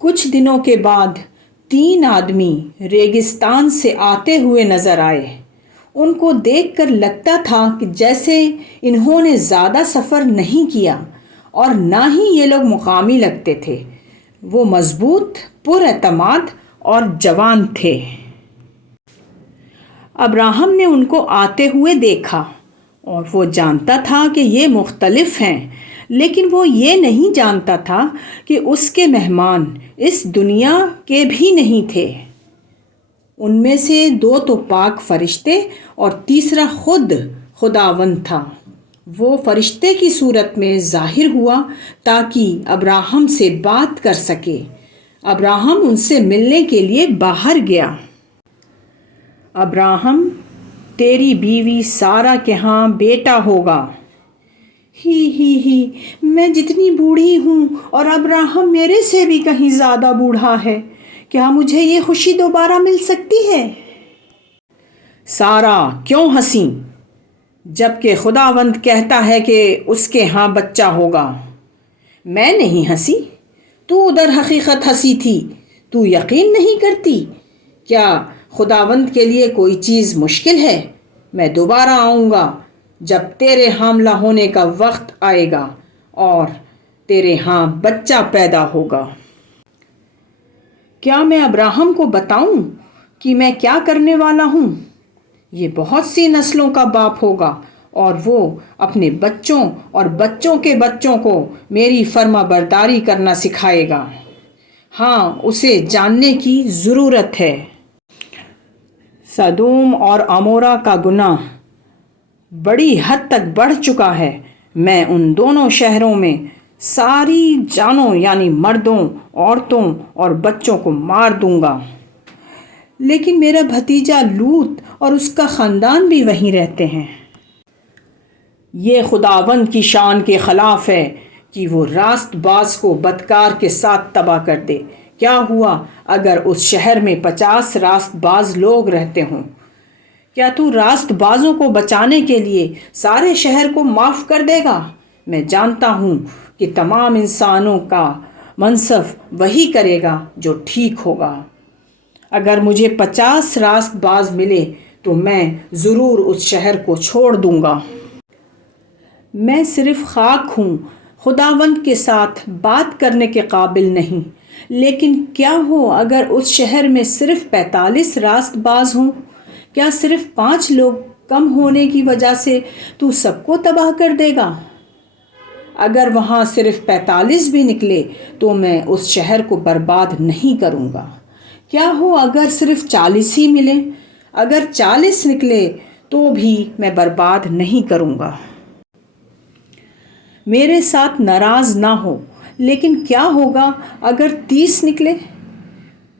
کچھ دنوں کے بعد 3 آدمی ریگستان سے آتے ہوئے نظر آئے۔ ان کو دیکھ کر لگتا تھا کہ جیسے انہوں نے زیادہ سفر نہیں کیا اور نہ ہی یہ لوگ مقامی لگتے تھے۔ وہ مضبوط، پر اعتماد اور جوان تھے۔ ابراہم نے ان کو آتے ہوئے دیکھا اور وہ جانتا تھا کہ یہ مختلف ہیں، لیکن وہ یہ نہیں جانتا تھا کہ اس کے مہمان اس دنیا کے بھی نہیں تھے۔ ان میں سے 2 تو پاک فرشتے اور تیسرا خود خداوند تھا۔ وہ فرشتے کی صورت میں ظاہر ہوا تاکہ ابراہم سے بات کر سکے۔ ابراہم ان سے ملنے کے لیے باہر گیا۔ ابراہم، تیری بیوی سارہ کے ہاں بیٹا ہوگا۔ ہی میں جتنی بوڑھی ہوں اور ابراہم میرے سے بھی کہیں زیادہ بوڑھا ہے، کیا مجھے یہ خوشی دوبارہ مل سکتی ہے؟ سارہ کیوں ہنسی جبکہ خداوند کہتا ہے کہ اس کے ہاں بچہ ہوگا؟ میں نہیں ہنسی، تو در حقیقت ہنسی تھی۔ تو یقین نہیں کرتی؟ کیا خداوند کے لیے کوئی چیز مشکل ہے؟ میں دوبارہ آؤں گا جب تیرے حاملہ ہونے کا وقت آئے گا اور تیرے ہاں بچہ پیدا ہوگا۔ کیا میں ابراہم کو بتاؤں کہ میں کیا کرنے والا ہوں؟ یہ بہت سی نسلوں کا باپ ہوگا اور وہ اپنے بچوں اور بچوں کے بچوں کو میری فرما برداری کرنا سکھائے گا۔ ہاں، اسے جاننے کی ضرورت ہے۔ سدوم اور عمورہ کا گناہ بڑی حد تک بڑھ چکا ہے۔ میں ان دونوں شہروں میں ساری جانوں یعنی مردوں، عورتوں اور بچوں کو مار دوں گا۔ لیکن میرا بھتیجا لوط اور اس کا خاندان بھی وہیں رہتے ہیں۔ یہ خداوند کی شان کے خلاف ہے کہ وہ راست باز کو بدکار کے ساتھ تباہ کر دے۔ کیا ہوا اگر اس شہر میں 50 راست باز لوگ رہتے ہوں؟ کیا تو راست بازوں کو بچانے کے لیے سارے شہر کو معاف کر دے گا؟ میں جانتا ہوں کہ تمام انسانوں کا منصف وہی کرے گا جو ٹھیک ہوگا۔ اگر مجھے 50 راست باز ملے تو میں ضرور اس شہر کو چھوڑ دوں گا۔ میں صرف خاک ہوں، خداوند کے ساتھ بات کرنے کے قابل نہیں۔ لیکن کیا ہو اگر اس شہر میں صرف 45 راست باز ہوں؟ کیا صرف 5 لوگ کم ہونے کی وجہ سے تو سب کو تباہ کر دے گا؟ اگر وہاں صرف 45 بھی نکلے تو میں اس شہر کو برباد نہیں کروں گا۔ کیا ہو اگر صرف 40 ہی ملے؟ اگر 40 نکلے تو بھی میں برباد نہیں کروں گا۔ میرے ساتھ ناراض نہ ہو، لیکن کیا ہوگا اگر 30 نکلے؟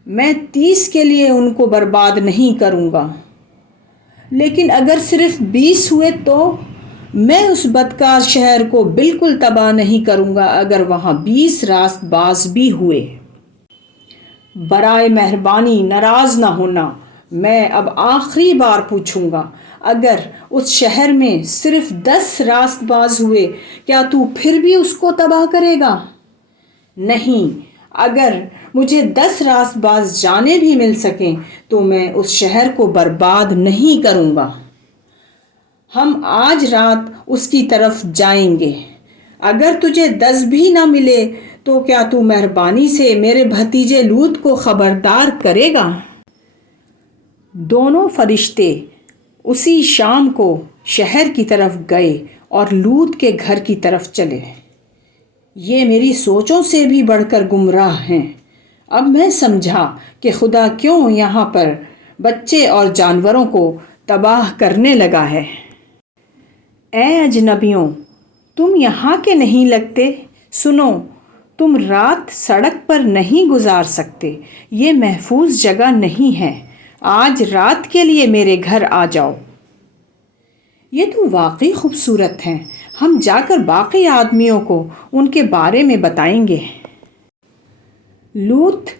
میں 30 کے لیے ان کو برباد نہیں کروں گا۔ لیکن اگر صرف 20 ہوئے تو میں اس بدکار شہر کو بالکل تباہ نہیں کروں گا اگر وہاں 20 راست باز بھی ہوئے۔ برائے مہربانی ناراض نہ ہونا، میں اب آخری بار پوچھوں گا، اگر اس شہر میں صرف 10 راست باز ہوئے کیا تو پھر بھی اس کو تباہ کرے گا؟ نہیں، اگر مجھے 10 راست باز جانیں بھی مل سکیں تو میں اس شہر کو برباد نہیں کروں گا۔ ہم آج رات اس کی طرف جائیں گے۔ اگر تجھے 10 بھی نہ ملے تو کیا تو مہربانی سے میرے بھتیجے لوط کو خبردار کرے گا؟ دونوں فرشتے اسی شام کو شہر کی طرف گئے اور لوط کے گھر کی طرف چلے۔ یہ میری سوچوں سے بھی بڑھ کر گمراہ ہیں۔ اب میں سمجھا کہ خدا کیوں یہاں پر بچے اور جانوروں کو تباہ کرنے لگا ہے۔ اے اجنبیوں، تم یہاں کے نہیں لگتے؟ سنو، تم رات سڑک پر نہیں گزار سکتے، یہ محفوظ جگہ نہیں ہے۔ آج رات کے لیے میرے گھر آ جاؤ۔ یہ تو واقعی خوبصورت ہیں، ہم جا کر باقی آدمیوں کو ان کے بارے میں بتائیں گے۔ لوط،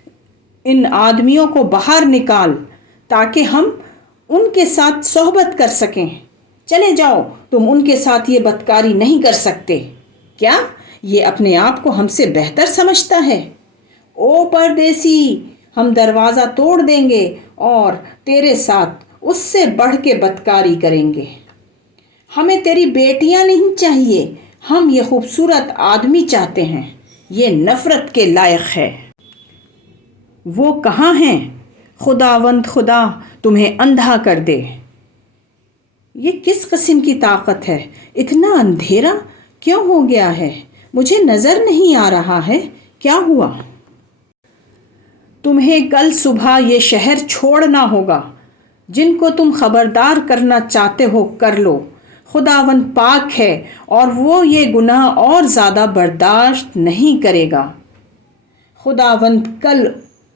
ان آدمیوں کو باہر نکال تاکہ ہم ان کے ساتھ صحبت کر سکیں۔ چلے جاؤ، تم ان کے ساتھ یہ بدکاری نہیں کر سکتے۔ کیا یہ اپنے آپ کو ہم سے بہتر سمجھتا ہے؟ او پردیسی، ہم دروازہ توڑ دیں گے اور تیرے ساتھ اس سے بڑھ کے بدکاری کریں گے۔ ہمیں تیری بیٹیاں نہیں چاہیے، ہم یہ خوبصورت آدمی چاہتے ہیں۔ یہ نفرت کے لائق ہے۔ وہ کہاں ہیں؟ خداوند خدا تمہیں اندھا کر دے۔ یہ کس قسم کی طاقت ہے؟ اتنا اندھیرا کیوں ہو گیا ہے؟ مجھے نظر نہیں آ رہا ہے۔ کیا ہوا؟ تمہیں کل صبح یہ شہر چھوڑنا ہوگا۔ جن کو تم خبردار کرنا چاہتے ہو کر لو۔ خداوند پاک ہے اور وہ یہ گناہ اور زیادہ برداشت نہیں کرے گا۔ خداوند کل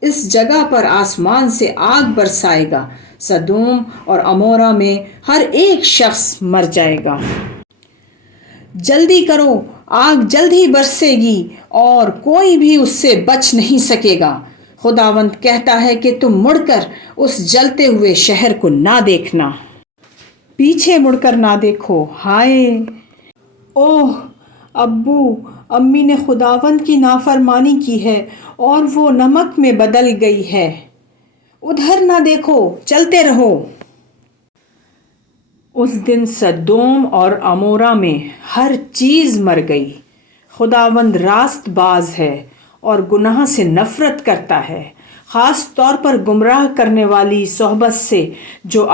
اس جگہ پر آسمان سے آگ برسائے گا۔ سدوم اور عمورہ میں ہر ایک شخص مر جائے گا۔ جلدی کرو، آگ جلد ہی برسے گی اور کوئی بھی اس سے بچ نہیں سکے گا۔ خداوند کہتا ہے کہ تم مڑ کر اس جلتے ہوئے شہر کو نہ دیکھنا۔ پیچھے مڑ کر نہ دیکھو۔ ہائے! اوہ! ابو امی نے خداوند کی نافرمانی کی ہے اور وہ نمک میں بدل گئی ہے۔ ادھر نہ دیکھو، چلتے رہو۔ اس دن سدوم اور عمورہ میں ہر چیز مر گئی۔ خداوند راست باز ہے اور گناہ سے نفرت کرتا ہے، خاص طور پر گمراہ کرنے والی صحبت سے، جو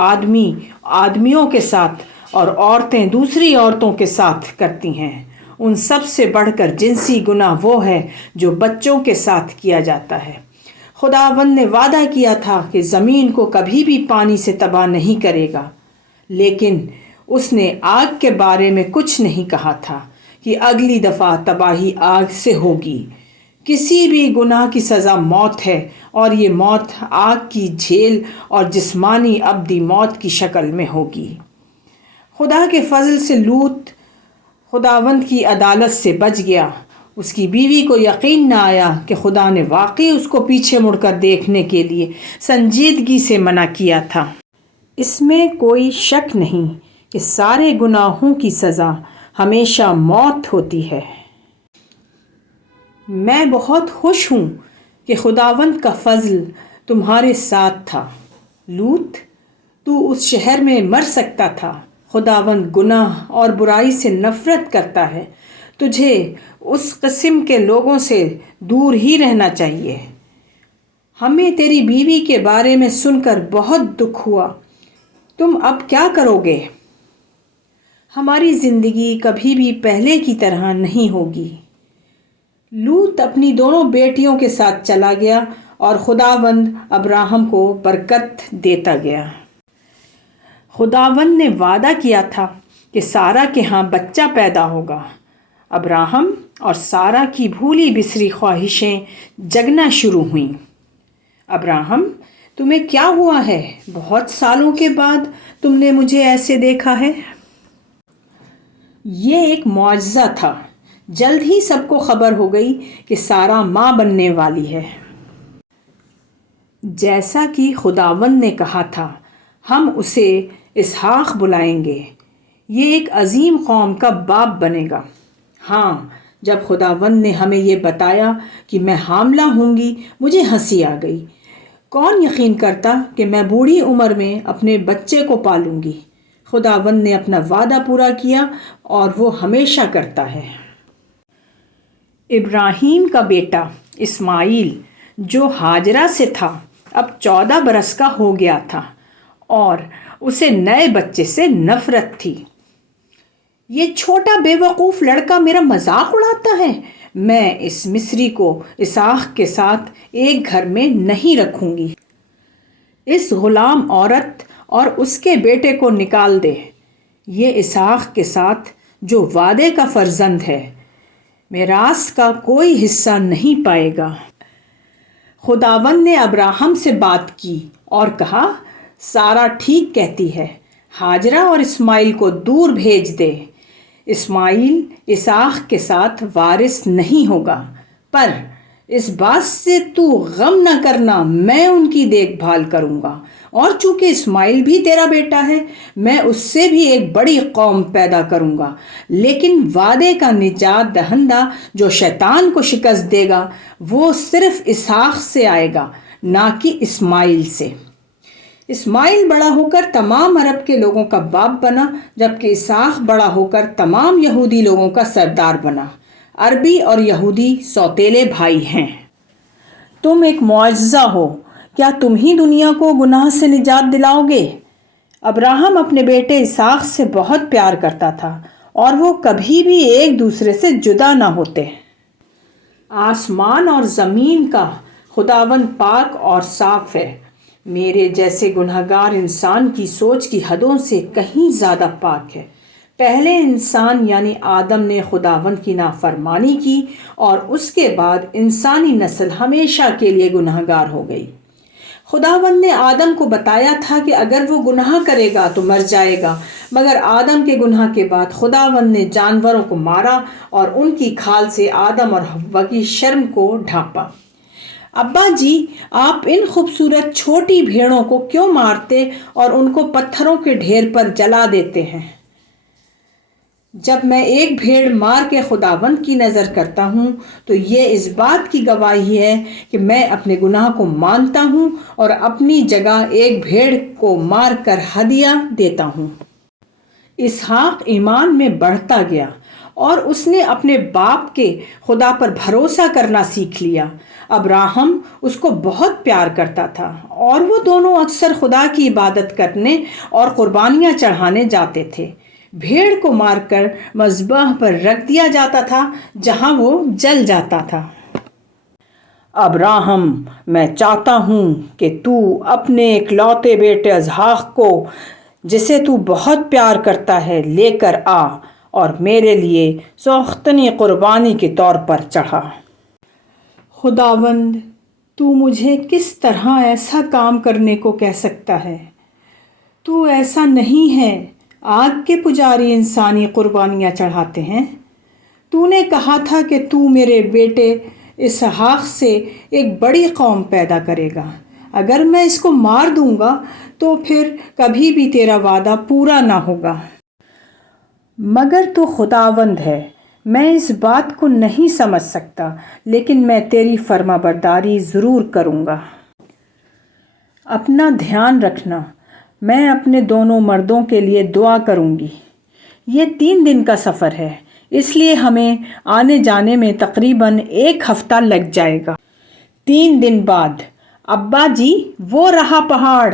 آدمیوں کے ساتھ اور عورتیں دوسری عورتوں کے ساتھ کرتی ہیں۔ ان سب سے بڑھ کر جنسی گناہ وہ ہے جو بچوں کے ساتھ کیا جاتا ہے۔ خداوند نے وعدہ کیا تھا کہ زمین کو کبھی بھی پانی سے تباہ نہیں کرے گا، لیکن اس نے آگ کے بارے میں کچھ نہیں کہا تھا کہ اگلی دفعہ تباہی آگ سے ہوگی۔ کسی بھی گناہ کی سزا موت ہے، اور یہ موت آگ کی جھیل اور جسمانی ابدی موت کی شکل میں ہوگی۔ خدا کے فضل سے لوط خداوند کی عدالت سے بچ گیا۔ اس کی بیوی کو یقین نہ آیا کہ خدا نے واقعی اس کو پیچھے مڑ کر دیکھنے کے لیے سنجیدگی سے منع کیا تھا۔ اس میں کوئی شک نہیں کہ سارے گناہوں کی سزا ہمیشہ موت ہوتی ہے۔ میں بہت خوش ہوں کہ خداوند کا فضل تمہارے ساتھ تھا۔ لوط، تو اس شہر میں مر سکتا تھا۔ خداوند گناہ اور برائی سے نفرت کرتا ہے۔ تجھے اس قسم کے لوگوں سے دور ہی رہنا چاہیے۔ ہمیں تیری بیوی کے بارے میں سن کر بہت دکھ ہوا۔ تم اب کیا کرو گے؟ ہماری زندگی کبھی بھی پہلے کی طرح نہیں ہوگی۔ لوط اپنی دونوں بیٹیوں کے ساتھ چلا گیا اور خداوند ابراہم کو برکت دیتا گیا۔ خداوند نے وعدہ کیا تھا کہ سارہ کے ہاں بچہ پیدا ہوگا۔ ابراہم اور سارہ کی بھولی بسری خواہشیں جگنا شروع ہوئیں۔ ابراہم، تمہیں کیا ہوا ہے؟ بہت سالوں کے بعد تم نے مجھے ایسے دیکھا ہے۔ یہ ایک معجزہ تھا۔ جلد ہی سب کو خبر ہو گئی کہ سارہ ماں بننے والی ہے۔ جیسا کہ خداوند نے کہا تھا، ہم اسے اسحاق بلائیں گے۔ یہ ایک عظیم قوم کا باپ بنے گا۔ ہاں، جب خداوند نے ہمیں یہ بتایا کہ میں حاملہ ہوں گی، مجھے ہنسی آ گئی۔ کون یقین کرتا کہ میں بوڑھی عمر میں اپنے بچے کو پالوں گی؟ خداوند نے اپنا وعدہ پورا کیا اور وہ ہمیشہ کرتا ہے۔ ابراہیم کا بیٹا اسماعیل جو ہاجرہ سے تھا، اب 14 برس کا ہو گیا تھا اور اسے نئے بچے سے نفرت تھی۔ یہ چھوٹا بے وقوف لڑکا میرا مذاق اڑاتا ہے۔ میں اس مصری کو اسحاق کے ساتھ ایک گھر میں نہیں رکھوں گی۔ اس غلام عورت اور اس کے بیٹے کو نکال دے۔ یہ اسحاق کے ساتھ جو وعدے کا فرزند ہے، میراث کا کوئی حصہ نہیں پائے گا۔ خداوند نے ابراہم سے بات کی اور کہا، سارہ ٹھیک کہتی ہے، ہاجرہ اور اسماعیل کو دور بھیج دے۔ اسماعیل اسحاق کے ساتھ وارث نہیں ہوگا، پر اس بات سے تو غم نہ کرنا، میں ان کی دیکھ بھال کروں گا، اور چونکہ اسماعیل بھی تیرا بیٹا ہے، میں اس سے بھی ایک بڑی قوم پیدا کروں گا۔ لیکن وعدے کا نجات دہندہ جو شیطان کو شکست دے گا، وہ صرف اسحاق سے آئے گا، نہ کہ اسماعیل سے۔ اسماعیل بڑا ہو کر تمام عرب کے لوگوں کا باپ بنا، جبکہ اسحاق بڑا ہو کر تمام یہودی لوگوں کا سردار بنا۔ عربی اور یہودی سوتیلے بھائی ہیں۔ تم ایک معجزہ ہو، کیا تم ہی دنیا کو گناہ سے نجات دلاؤ گے؟ ابراہم اپنے بیٹے اسحاق سے بہت پیار کرتا تھا، اور وہ کبھی بھی ایک دوسرے سے جدا نہ ہوتے۔ آسمان اور زمین کا خداوند پاک اور صاف ہے، میرے جیسے گنہگار انسان کی سوچ کی حدوں سے کہیں زیادہ پاک ہے۔ پہلے انسان یعنی آدم نے خداوند کی نافرمانی کی، اور اس کے بعد انسانی نسل ہمیشہ کے لیے گنہگار ہو گئی۔ خداوند نے آدم کو بتایا تھا کہ اگر وہ گناہ کرے گا تو مر جائے گا، مگر آدم کے گناہ کے بعد خداوند نے جانوروں کو مارا اور ان کی کھال سے آدم اور حوا کی شرم کو ڈھانپا۔ ابا جی، آپ ان خوبصورت چھوٹی بھیڑوں کو کیوں مارتے اور ان کو پتھروں کے ڈھیر پر جلا دیتے ہیں؟ جب میں ایک بھیڑ مار کے خداوند کی نظر کرتا ہوں تو یہ اس بات کی گواہی ہے کہ میں اپنے گناہ کو مانتا ہوں اور اپنی جگہ ایک بھیڑ کو مار کر ہدیہ دیتا ہوں۔ اسحاق ایمان میں بڑھتا گیا اور اس نے اپنے باپ کے خدا پر بھروسہ کرنا سیکھ لیا۔ ابراہم اس کو بہت پیار کرتا تھا، اور وہ دونوں اکثر خدا کی عبادت کرنے اور قربانیاں چڑھانے جاتے تھے۔ بھیڑ کو مار کر مذبح پر رکھ دیا جاتا تھا، جہاں وہ جل جاتا تھا۔ ابراہم، میں چاہتا ہوں کہ تو اپنے اکلوتے بیٹے اسحاق کو، جسے تو بہت پیار کرتا ہے، لے کر آ اور میرے لیے سوختنی قربانی کے طور پر چڑھا۔ خداوند، تو مجھے کس طرح ایسا کام کرنے کو کہہ سکتا ہے؟ تو ایسا نہیں ہے۔ آگ کے پجاری انسانی قربانیاں چڑھاتے ہیں۔ تو نے کہا تھا کہ تو میرے بیٹے اسحاق سے ایک بڑی قوم پیدا کرے گا۔ اگر میں اس کو مار دوں گا تو پھر کبھی بھی تیرا وعدہ پورا نہ ہوگا۔ مگر تو خداوند ہے، میں اس بات کو نہیں سمجھ سکتا، لیکن میں تیری فرما برداری ضرور کروں گا۔ اپنا دھیان رکھنا، میں اپنے دونوں مردوں کے لیے دعا کروں گی۔ یہ 3 دن کا سفر ہے، اس لیے ہمیں آنے جانے میں تقریباً 1 ہفتہ لگ جائے گا۔ 3 دن بعد، ابا جی، وہ رہا پہاڑ،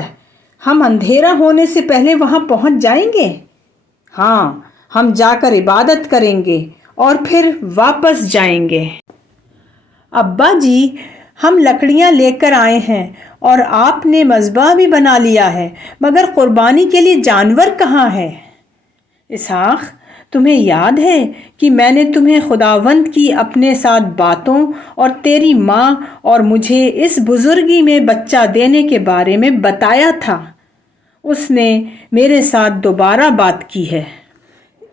ہم اندھیرا ہونے سے پہلے وہاں پہنچ جائیں گے؟ ہاں، ہم جا کر عبادت کریں گے اور پھر واپس جائیں گے۔ ابا جی، ہم لکڑیاں لے کر آئے ہیں اور آپ نے مذبح بھی بنا لیا ہے، مگر قربانی کے لیے جانور کہاں ہے؟ اسحاق، تمہیں یاد ہے کہ میں نے تمہیں خداوند کی اپنے ساتھ باتوں اور تیری ماں اور مجھے اس بزرگی میں بچہ دینے کے بارے میں بتایا تھا؟ اس نے میرے ساتھ دوبارہ بات کی ہے۔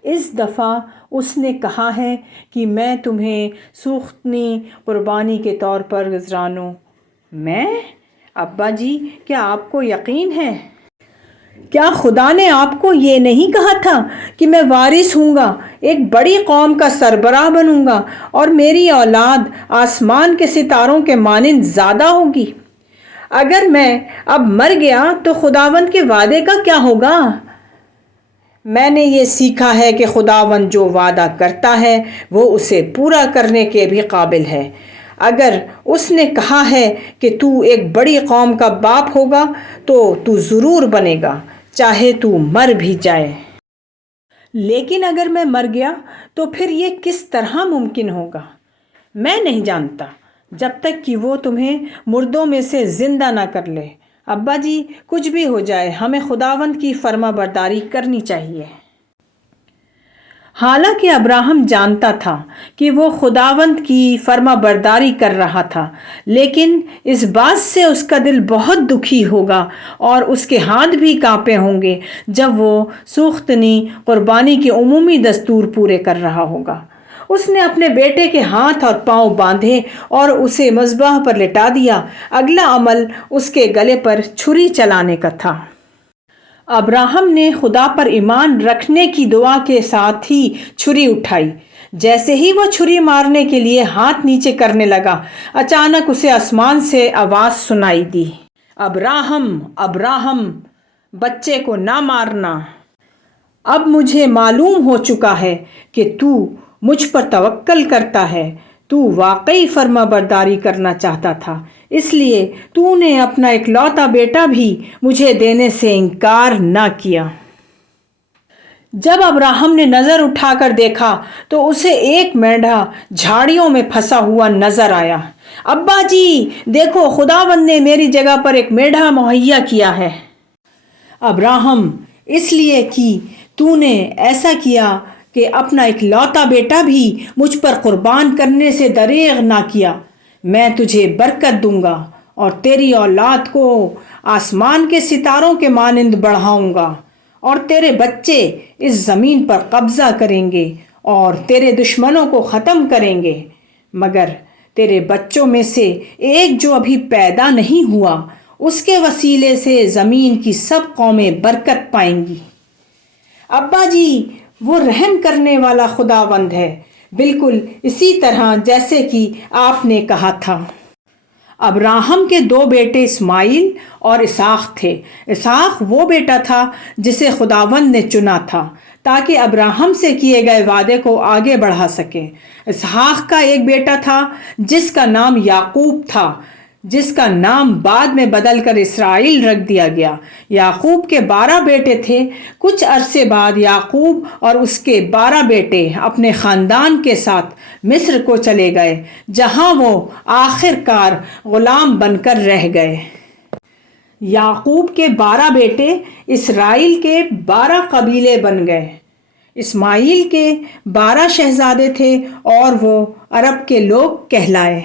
اس دفعہ اس نے کہا ہے کہ میں تمہیں سوختنی قربانی کے طور پر گزرانوں۔ میں؟ ابا جی، کیا آپ کو یقین ہے؟ کیا خدا نے آپ کو یہ نہیں کہا تھا کہ میں وارث ہوں گا، ایک بڑی قوم کا سربراہ بنوں گا، اور میری اولاد آسمان کے ستاروں کے مانند زیادہ ہوگی؟ اگر میں اب مر گیا تو خداوند کے وعدے کا کیا ہوگا؟ میں نے یہ سیکھا ہے کہ خداوند جو وعدہ کرتا ہے وہ اسے پورا کرنے کے بھی قابل ہے۔ اگر اس نے کہا ہے کہ تو ایک بڑی قوم کا باپ ہوگا تو تو ضرور بنے گا، چاہے تو مر بھی جائے۔ لیکن اگر میں مر گیا تو پھر یہ کس طرح ممکن ہوگا؟ میں نہیں جانتا، جب تک کہ وہ تمہیں مردوں میں سے زندہ نہ کر لے۔ ابا جی، کچھ بھی ہو جائے، ہمیں خداوند کی فرما برداری کرنی چاہیے۔ حالانکہ ابراہم جانتا تھا کہ وہ خداوند کی فرما برداری کر رہا تھا، لیکن اس بات سے اس کا دل بہت دکھی ہوگا اور اس کے ہاتھ بھی کانپے ہوں گے جب وہ سوختنی قربانی کے عمومی دستور پورے کر رہا ہوگا۔ اس نے اپنے بیٹے کے ہاتھ اور پاؤں باندھے اور اسے مذبح پر لٹا دیا۔ اگلا عمل اس کے گلے پر چھری چلانے کا تھا۔ ابراہم نے خدا پر ایمان رکھنے کی دعا کے ساتھ ہی چھری اٹھائی۔ جیسے ہی وہ چھری مارنے کے لیے ہاتھ نیچے کرنے لگا، اچانک اسے آسمان سے آواز سنائی دی، ابراہم، ابراہم، بچے کو نہ مارنا۔ اب مجھے معلوم ہو چکا ہے کہ تو مجھ پر توکل کرتا ہے، تو واقعی فرما برداری کرنا چاہتا تھا، اس لیے تو نے اپنا اکلوتا بیٹا بھی مجھے دینے سے انکار نہ کیا۔ جب ابراہم نے نظر اٹھا کر دیکھا تو اسے ایک مینڈھا جھاڑیوں میں پھنسا ہوا نظر آیا۔ ابا جی دیکھو، خداوند نے میری جگہ پر ایک مینڈھا مہیا کیا ہے۔ ابراہم، اس لیے کہ تو نے ایسا کیا کہ اپنا اکلوتا بیٹا بھی مجھ پر قربان کرنے سے دریغ نہ کیا، میں تجھے برکت دوں گا اور تیری اولاد کو آسمان کے ستاروں کے مانند بڑھاؤں گا، اور تیرے بچے اس زمین پر قبضہ کریں گے اور تیرے دشمنوں کو ختم کریں گے، مگر تیرے بچوں میں سے ایک جو ابھی پیدا نہیں ہوا، اس کے وسیلے سے زمین کی سب قومیں برکت پائیں گی۔ ابا جی، وہ رحم کرنے والا خداوند ہے، بالکل اسی طرح جیسے کہ آپ نے کہا تھا۔ ابراہم کے دو بیٹے اسماعیل اور اسحاق تھے۔ اسحاق وہ بیٹا تھا جسے خداوند نے چنا تھا تاکہ ابراہم سے کیے گئے وعدے کو آگے بڑھا سکے۔ اسحاق کا ایک بیٹا تھا جس کا نام یعقوب تھا، جس کا نام بعد میں بدل کر اسرائیل رکھ دیا گیا۔ یعقوب کے 12 بیٹے تھے۔ کچھ عرصے بعد یعقوب اور اس کے 12 بیٹے اپنے خاندان کے ساتھ مصر کو چلے گئے، جہاں وہ آخر کار غلام بن کر رہ گئے۔ یعقوب کے 12 بیٹے اسرائیل کے 12 قبیلے بن گئے۔ اسماعیل کے 12 شہزادے تھے اور وہ عرب کے لوگ کہلائے۔